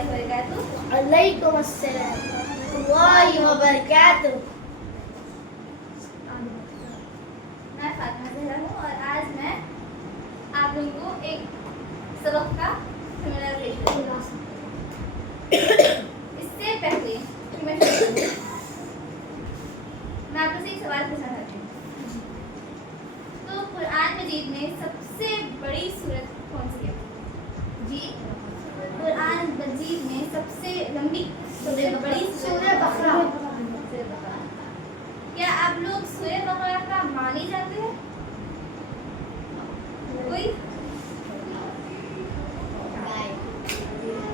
वालेकुम अस्सलाम वबरकातुहू। मैं फातिमा ज़हरा हूँ और आज मैं आप लोगों को एक सबक का सेमिनार पेश करूँगा। इससे पहले कि मैं शुरू करूँ, मैं आप लोगों से एक सवाल पूछना चाहती हूँ। तो कुरान मजीद में सबसे बड़ी सूरत कौन सी है? जी, कुरान मजीद में सबसे लंबी सबसे बड़ी सूरत बकरा। क्या आप लोग सूरह बकरा का मानी जानते हैं? कोई?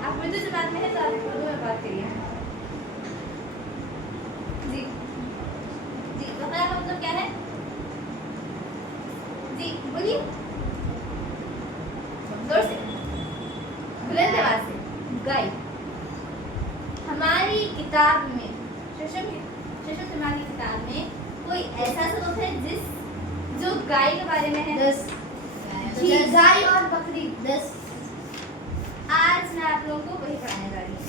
आप उर्दू जबान में है तो आप उर्दू में बात करिए। जी जी, बकरा का मतलब क्या है? जी बोलिए जोर से, बुलंद आवाज से। गाय। हमारी किताब में हमारी किताब में कोई ऐसा सबक है जो गाय के बारे में है? 10। गाय और बकरी 10। आज मैं आप लोगों को वही पढ़ाने जा रही हूँ।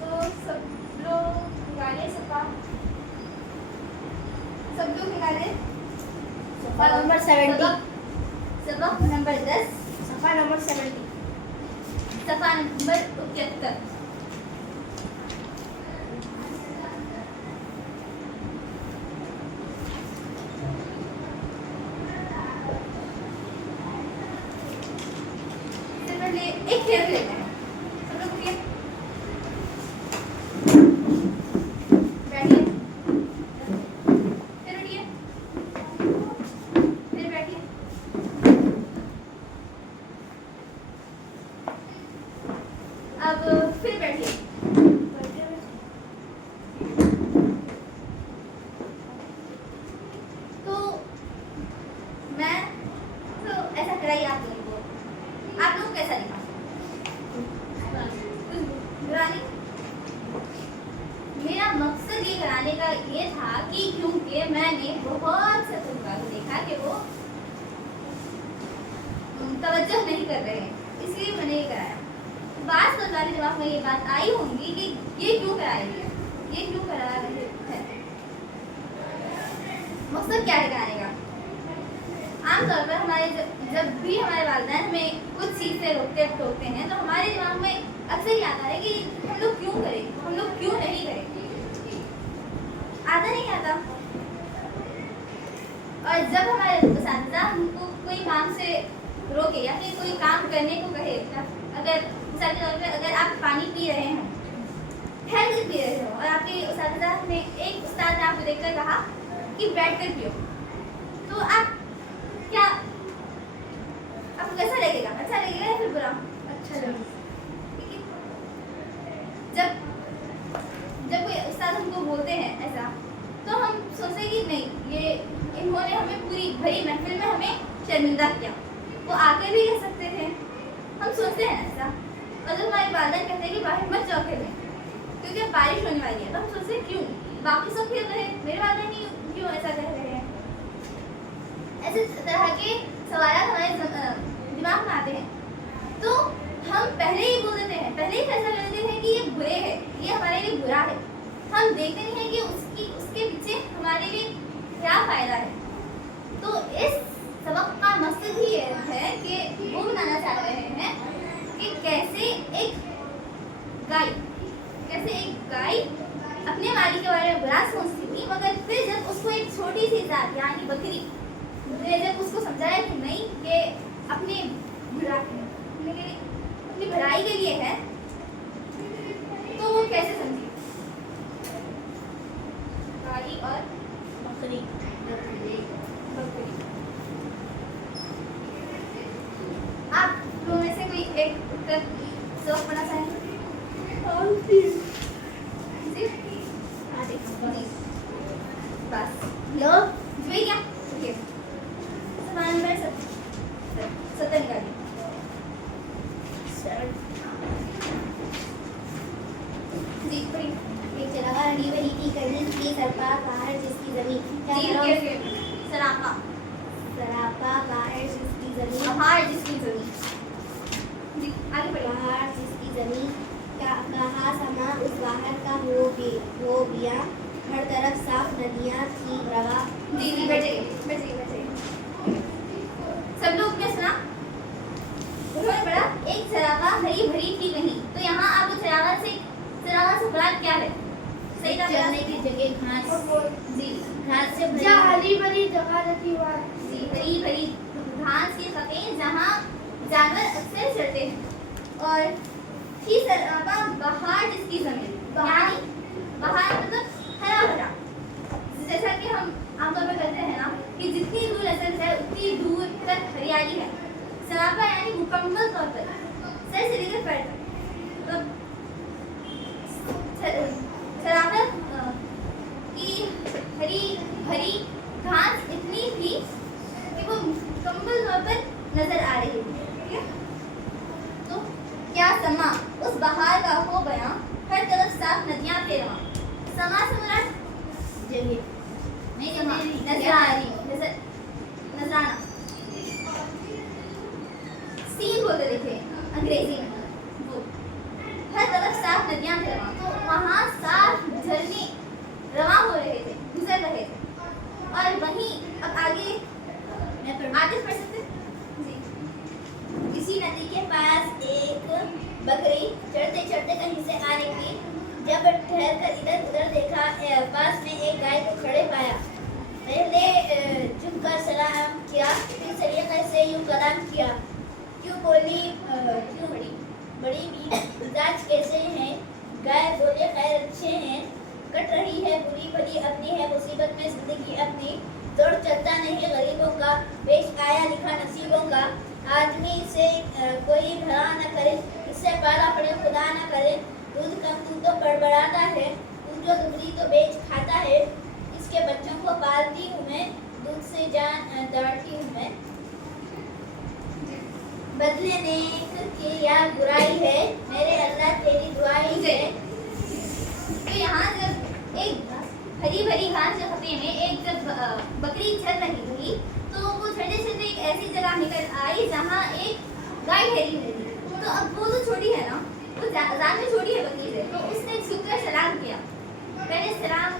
तो सब लोग निकाले सब लोग निकाले सफ़ा नंबर 70। सबक नंबर 10, सफ़ा नंबर 70। सफ़ा नंबर 71। एक खेल लेते हैं। सब लोग उठिए, बैठिए, फिर उठिए, फिर बैठिए। अब फिर बैठिए। तो मैं तो ऐसा कराइए आप लोगों को। आप लोग कैसा लिखा? बुरानी। मेरा मकसद ये कराने का ये था कि क्योंकि मैंने बहुत से तलबा को देखा कि वो तवज्जो नहीं कर रहे हैं, इसलिए मैंने ये कराया। बात तलबा के दिमाग में ये बात आई होंगी कि ये क्यों करा रही है, ये क्यों करा रहे हैं, मकसद क्या है कराने का? आमतौर पर हमारे जब भी हमारे वालिदैन हमें कुछ चीज़ से रोकते टोकते हैं तो हमारे दिमाग में अक्सर ये आता है कि हम लोग क्यों करें, हम लोग क्यों नहीं करें। आता नहीं आता। और जब हमारे उस्ताद हमको कोई काम से रोके या फिर कोई काम करने को कहे, अगर मिसाल के तौर पर अगर आप पानी पी रहे हैं, ठहर कर पी रहे हो और आपके उस्ताद ने एक उस्ताद ने आपको देखकर कहा कि बैठ कर पियो, तो आप क्या आपको कैसा लगेगा? अच्छा लगेगा या फिर बुरा? अच्छा लगेगा। ठीक है। जब कोई उस्ताद हमको बोलते हैं ऐसा, तो हम सोचते हैं कि नहीं, ये इन्होंने हमें पूरी भरी महफिल में हमें शर्मिंदा किया, वो आकर भी कह सकते थे, हम सोचते हैं ऐसा। और जब हमारे वालिदैन कहते हैं कि बाहर मत जाओ खेलने क्योंकि बारिश होने वाली है, तो हम सोचते हैं क्यों बाकी सब खेल रहे हैं, मेरे वालिदैन ही क्यों ऐसा कह रहे हैं। ऐसे तरह के सवाल हमारे दिमाग में आते हैं, तो हम पहले ही बोल देते हैं, पहले ही फैसला कर देते हैं कि ये बुरे है, ये हमारे लिए बुरा है। हम देखते नहीं हैं कि उसके पीछे हमारे लिए क्या फ़ायदा है। तो इस सबक का मकसद ही ये है कि वो बताना चाह रहे हैं कि कैसे एक गाय अपने मालिक के बारे में बुरा सोचती थी, मगर फिर जब उसको एक छोटी सी जात यानी बकरी ने जब उसको समझाया कि नहीं, ये अपनी भलाई के लिए है, तो वो कैसे समझी? गाय और बकरी। आप लोगों में से कोई एक उत्तर सबक पढ़ना चाहेंगे? बस लोग जुए क्या? ओके, सवाल नंबर 70 निकालिए। जी पढ़िए। एक चरागा रंगी हुई रीति करनी की सरपा बाहर जिसकी जमीन सरापा सरापा बाहर जिसकी जमीन बाहर जिसकी जमीन। जी आगे बढ़िए। बाहर जिसकी जमीन कहा समा उस बाहर का हो बिया हर तरफ साफ नदियाँ थी रवा। जी जी बैठिए बैठिए बैठिए। सब लोग ने सुना? उन्होंने पढ़ा एक चरागाह हरी भरी थी कहीं। तो यहाँ आपको चरागाह से बड़ा क्या है? सही था चरने की जगह घास, जी घास से जहाँ हरी भरी जगह रहती है वहाँ जी हरी भरी घास की सफेद जहाँ जानवर अक्सर चरते हैं। और थी सराबा बहार जिसकी जमीन यानी बहार मतलब हरा भरा। जैसा कि हम आमतौर पर कहते हैं ना कि जितनी दूर नजर है उतनी दूर तक हरियाली है। सराबा यानी मुकम्मल तौर पर सर से लेकर पैर तक मतलब सराबा की हरी भरी घास इतनी थी कि वो मुकम्मल तौर पर नजर आ रही थी। ठीक है, तो क्या समा उस बहार का हो गया हर तरफ साफ नदियां थे रवां। समा से मुराद जगह नहीं समा नजरानी नजराना सीन बोलते देखे अंग्रेजी में। वो हर तरफ साफ नदियां थे रवां। तो वहाँ साफ झरने रवां हो रहे थे, गुजर रहे थे। और वहीं अब आगे आगे पढ़ सकते जी। किसी नदी के पास एक बकरी चढ़ते चढ़ते कहीं से आ रही थी। जब ठहर कर इधर उधर देखा पास में एक गाय को खड़े पाया। पहले झुककर सलाम किया, फिर सलीके से यूं कलाम किया। क्यों बोली क्यों बड़ी मिजाज कैसे हैं? गाय बोले खैर अच्छे हैं। कट रही है बुरी भली अपनी है मुसीबत में जिंदगी अपनी। दौड़ चलता नहीं गरीबों का, पेश आया लिखा नसीबों का। आदमी से कोई भला न करे, इससे पाला पड़े खुदा न करे। दूध कम तू तो बड़बड़ाता है, तू जो दुबली तो बेच खाता है। इसके बच्चों को पालती हूँ मैं, दूध से जान दाढ़ती हूँ मैं। बदले नेक की या बुराई है, मेरे अल्लाह तेरी दुआई है। तो यहाँ जब एक हरी भरी घास के खपे में एक जब बकरी चल रही थी तो वो चलते चलते एक ऐसी जगह निकल आई जहाँ एक गाय ठहरी हुई थी। तो अब वो तो छोटी है ना, वो जान में छोटी है बकरी से। तो उसने झुककर सलाम किया, पहले सलाम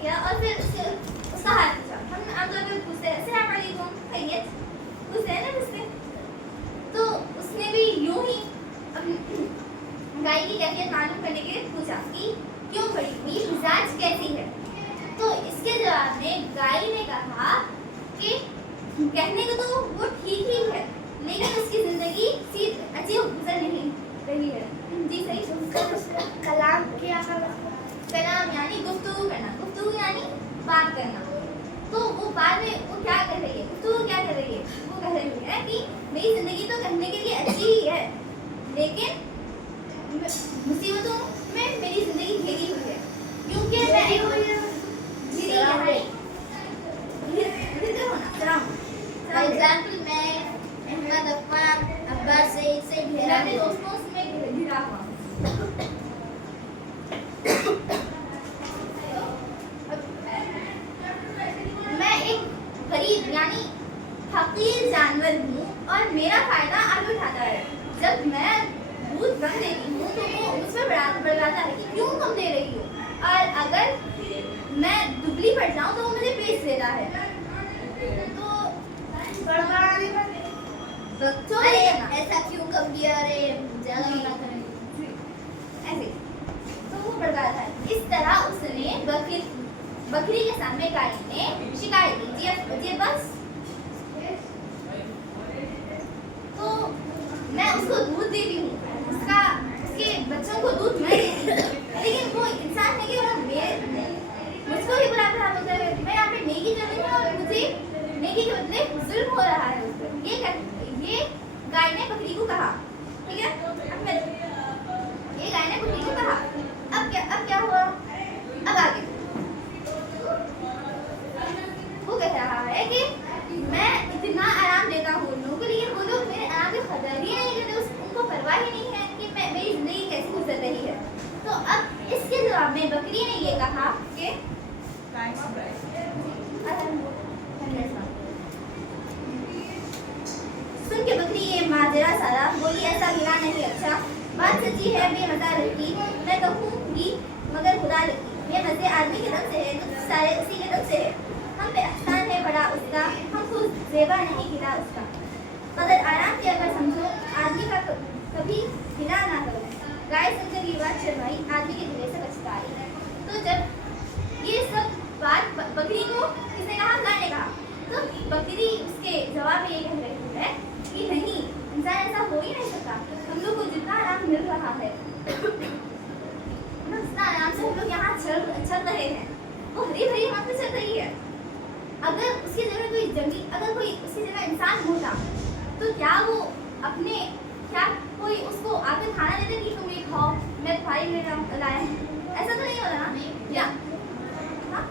किया और फिर उसका हाथ पूछा। हम आमतौर पर पूछते हैं अस्सलाम वालेकुम, खैरियत पूछते हैं ना उससे। तो उसने भी यूं ही गाय की कैफियत मालूम करने के लिए पूछा कि क्यों खड़ी हुई, मिजाज कैसी है। तो इसके जवाब में गाय ने कहा कि कहने को तो वो ठीक ही है लेकिन उसकी जिंदगी अच्छी गुजर नहीं रही है। जी सही। कलाम क्या कलाम यानी गुफ्तगू करना, गुफ्तगू यानी बात करना। तो वो बात में वो क्या कर रही है, गुफ्तगू क्या कर रही है? वो कह रही है कि मेरी जिंदगी तो कहने के लिए अच्छी ही है लेकिन मुसीबतों में मेरी जिंदगी घिरी हुई है क्योंकि मैं फॉर एग्जाम्पल मैं अहमद अफ्फार अब्बास सईद से घेरा अपने दोस्तों में घिरा हुआ हूँ। मैं एक गरीब यानी फकीर जानवर हूँ और मेरा फायदा आगे उठाता है। जब मैं दूध कम देती हूँ तो वो मुझ पर बढ़ाता है कि क्यों कम दे रही हो, और अगर मैं दुबली पड़ जाऊँ तो वो मुझे बेच देता है। तो बड़बड़ाने का बच्चों अरे ऐसा क्यों कम दिया, अरे ज्यादा जी। बनाता है ऐसे तो वो बर्बाद है। इस तरह उसने बकरी के सामने गाय ने शिकायत की जी बस। तो मैं उसको दूध देती हूँ, उसके बच्चों को दूध मैं देती हूँ लेकिन वो इंसान है कि वो मुझको ही बुरा भला बोलता है। मैं यहाँ पे नेकी कर रही हूँ और मुझे नेकी के बदले जुल्म हो रहा है उस पर। ये गाय ने बकरी को कहा। ठीक है, ये गाय ने बकरी को कहा। अब क्या हुआ? अब आगे वो कह रहा है कि मैं इतना आराम देता हूँ उन लोगों को लेकिन वो लोग मेरे आराम की कदर ही नहीं करते, उनको परवाह ही नहीं है कि मेरी जिंदगी कैसे गुजर रही है। तो अब इसके जवाब में बकरी ने ये कहा कि सुन के बकरी ये माजरा सारा, बोली ऐसा गिरा नहीं अच्छा, बात सच्ची है बेमजा लगती, मैं कहूँगी मगर खुदा लगती, ये मजे आदमी के दम से है, दुख सारे उसी के दम से है, हम पे एहसान है बड़ा उसका, हम खुद जेबा नहीं गिरा उसका, मगर आराम से अगर समझो आदमी का कभी गिरा ना करो, गाय सुनकर ये बात शर्माई, आदमी के दिले से बचकाई। तो जब ये सब बात बकरी को किसने कहा? गाय ने कहा। तो बकरी उसके जवाब में ये कह रही है कि नहीं, इंसान ऐसा हो ही नहीं सकता, हम लोग को जितना आराम मिल रहा है जितना आराम से हम लोग यहाँ चल रहे हैं वो हरी भरी हवा पे चल रही है। अगर उसकी जगह कोई जंगली, अगर कोई उसकी जगह इंसान होता तो क्या वो अपने, क्या कोई उसको आकर खाना देता कि तुम ये खाओ, मैं तुम्हारे लिए लाया हूँ? ऐसा तो नहीं होता ना? या हाँ?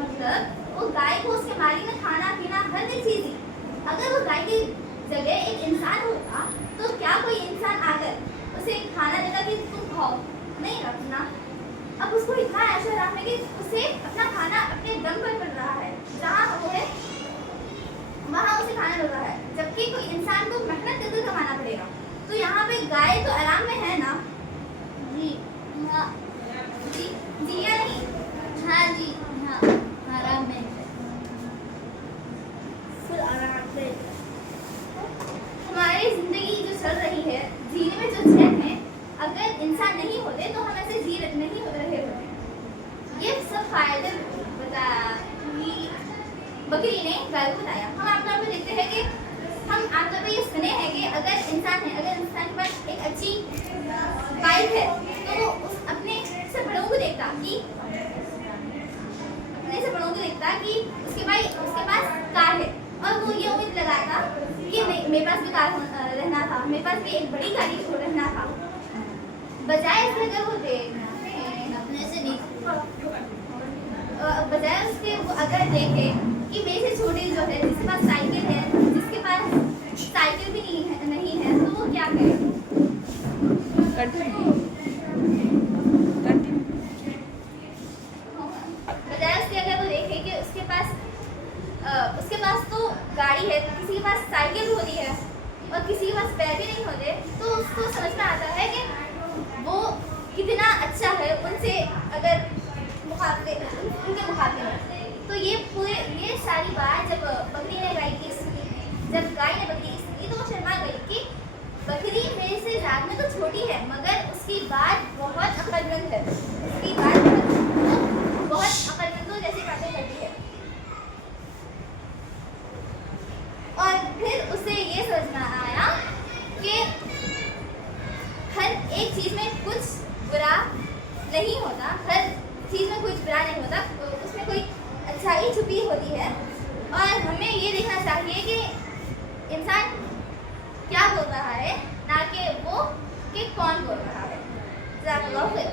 मतलब वो गाय को उसके माली में खाना पीना हर एक चीज दी। अगर वो गाय की जगह एक इंसान होता तो क्या कोई इंसान आकर उसे खाना देता कि तुम खाओ? नहीं रखना। अब उसको इतना ऐसा आराम है कि उसे अपना खाना अपने दम पर मिल रहा है, जहाँ वो है वहाँ उसे खाना मिल रहा है, जबकि कोई इंसान को मेहनत करके कमाना पड़ेगा। तो यहाँ पे गाय तो आराम में है ना? जी हाँ, जी जी या नहीं? हाँ जी हाँ, आराम में, फुल आराम में। हमारी जिंदगी जो चल रही है, जीने में जो चैन है, अगर इंसान नहीं होते तो हम ऐसे जी नहीं रहे होते। ये सब फायदे बताया कि बकरी ने गाय को बताया। हम आमतौर पर देखते हैं कि हम आमतौर पर ये सुने हैं कि अगर इंसान है, अगर इंसान के पास एक अच्छी बाइक है तो वो उस अपने से बड़ों को देखता कि उसके पास कार है और वो ये उम्मीद लगाता कि मेरे पास भी कार रहना था, मेरे पास भी एक बड़ी गाड़ी रहना था। बजाय इसके अगर वो अपने से नहीं, बजाय उसके वो अगर देखे कि मेरे से छोटी जो है, जिसके पास साइकिल है, जिसके पास साइकिल भी नहीं है तो वो क्या करे? बजाय उसके अगर वो देखे कि उसके पास तो गाड़ी है, किसी के पास साइकिल होती है और किसी के पास पैर भी नहीं होते, तो उसको समझ में आता है कि वो कितना अच्छा है उनसे अगर उनके मुकाबले में। तो ये सारी बात जब बकरी ने गाय की सुनी, जब गाय ने बकरी की सुनी तो वो शर्मा गई कि बकरी मेरे से रात में तो छोटी है मगर उसकी बात बहुत अक्लमंद है, उसकी बात बहुत अक्लमंदों जैसी बातें करती है। और फिर उसे ये समझ में आया कि हर एक चीज में कुछ बुरा नहीं होता, हर चीज में कुछ बुरा नहीं होता, उसमें कोई अच्छाई छुपी होती है। और हमें ये देखना चाहिए कि इंसान क्या बोल रहा है, ना कि वो कि कौन बोल रहा है। ज़ाकल्लाहु खैर।